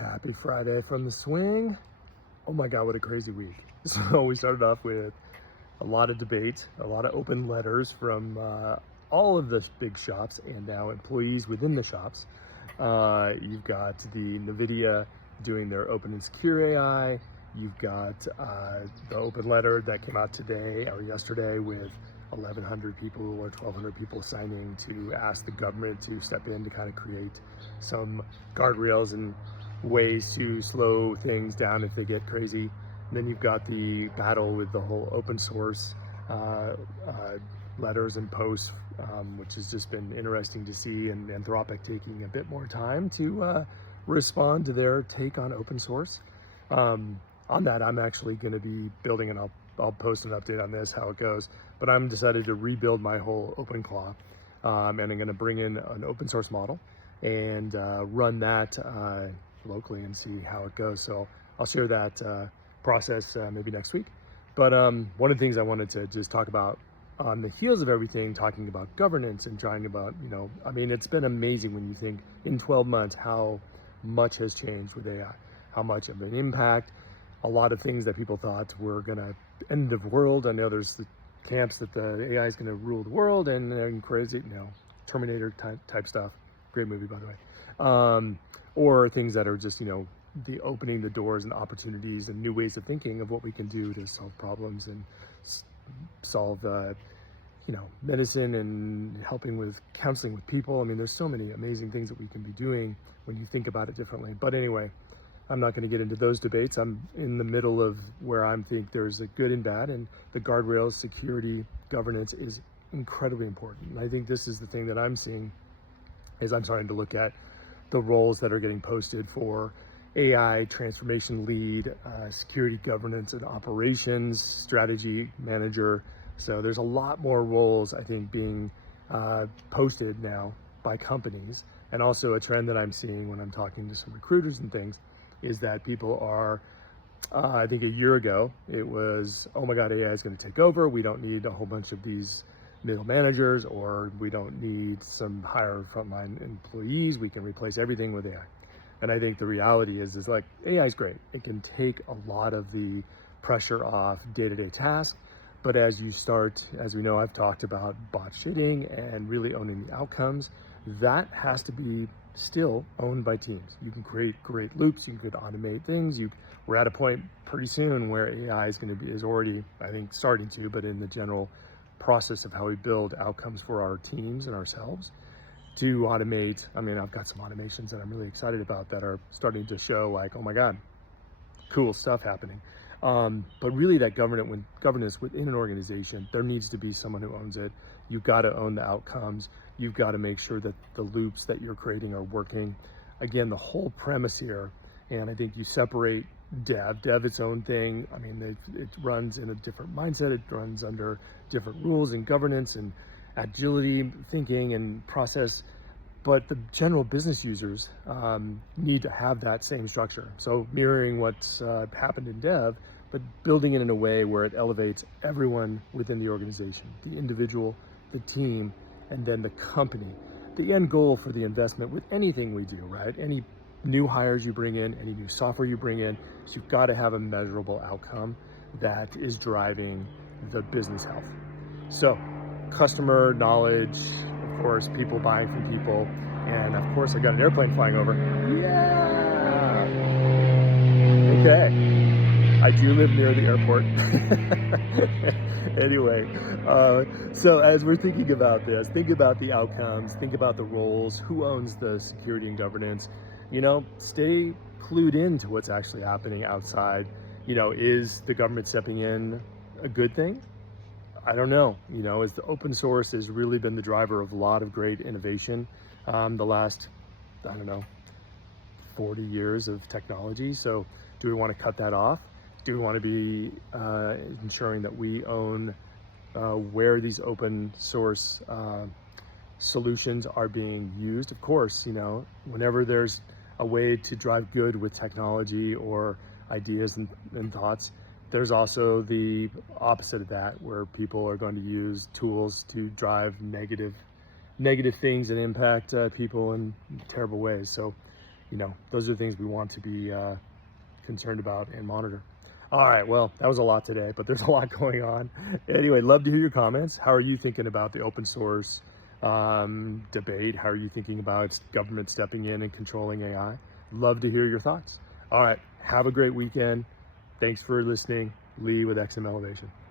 Happy Friday from the swing. Oh my God, what a crazy week. So we started off with a lot of debate, a lot of open letters from all of the big shops and now employees within the shops. You've got the Nvidia doing their open and secure AI. You've got the open letter that came out today or yesterday with 1,100 people or 1,200 people signing to ask the government to step in to kind of create some guardrails and ways to slow things down if they get crazy. And then you've got the battle with the whole open source letters and posts, which has just been interesting to see, and Anthropic taking a bit more time to respond to their take on open source. On that, I'm actually going to be building, and I'll post an update on this, how it goes, but I'm decided to rebuild my whole OpenClaw, and I'm going to bring in an open source model and run that locally and see how it goes. So I'll share that process maybe next week. But one of the things I wanted to just talk about on the heels of everything, talking about governance and trying about, I mean, it's been amazing when you think in 12 months how much has changed with AI, how much of an impact, a lot of things that people thought were going to end the world. I know there's the camps that the AI is going to rule the world and crazy, Terminator type stuff. Great movie, by the way. Or things that are just, the opening the doors and opportunities and new ways of thinking of what we can do to solve problems and solve, medicine and helping with counseling with people. I mean, there's so many amazing things that we can be doing when you think about it differently. But anyway, I'm not going to get into those debates. I'm in the middle of where I think there's a good and bad, and the guardrails, security, governance is incredibly important. And I think this is the thing that I'm seeing is I'm starting to look at the roles that are getting posted for AI transformation lead, security governance and operations, strategy manager. So there's a lot more roles, I think, being posted now by companies. And also a trend that I'm seeing when I'm talking to some recruiters and things is that people are, I think a year ago, it was, oh my God, AI is going to take over. We don't need a whole bunch of these middle managers, or we don't need some higher frontline employees. We can replace everything with AI. And I think the reality is like AI is great. It can take a lot of the pressure off day-to-day tasks. But as you start, as we know, I've talked about bot shitting and really owning the outcomes, that has to be still owned by teams. You can create great loops, you could automate things. We're at a point pretty soon where AI is already, I think, starting to, but in the general process of how we build outcomes for our teams and ourselves to automate. I mean, I've got some automations that I'm really excited about that are starting to show like, oh my God, cool stuff happening. But really that governance within an organization, there needs to be someone who owns it. You've got to own the outcomes. You've got to make sure that the loops that you're creating are working. Again, the whole premise here, and I think you separate dev its own thing. I mean, it runs in a different mindset. It runs under different rules and governance and agility thinking and process. But the general business users need to have that same structure. So mirroring what's happened in dev, but building it in a way where it elevates everyone within the organization, the individual, the team, and then the company. The end goal for the investment with anything we do, right? Any new hires you bring in, any new software you bring in, so you've got to have a measurable outcome that is driving the business health. So customer knowledge, of course, people buying from people, and of course I got an airplane flying over. Yeah. Okay. I do live near the airport. Anyway, so as we're thinking about this, think about the outcomes, think about the roles, who owns the security and governance, stay clued into what's actually happening outside. Is the government stepping in a good thing? I don't know. As the open source has really been the driver of a lot of great innovation the last, 40 years of technology. So do we want to cut that off? Do we want to be ensuring that we own where these open source solutions are being used? Of course, whenever there's a way to drive good with technology or ideas and thoughts, there's also the opposite of that, where people are going to use tools to drive negative things and impact people in terrible ways. So, those are the things we want to be concerned about and monitor. All right, well, that was a lot today, but there's a lot going on. Anyway, love to hear your comments. How are you thinking about the open source debate? How are you thinking about government stepping in and controlling AI? Love to hear your thoughts. All right, have a great weekend. Thanks for listening. Lee with XM Elevation.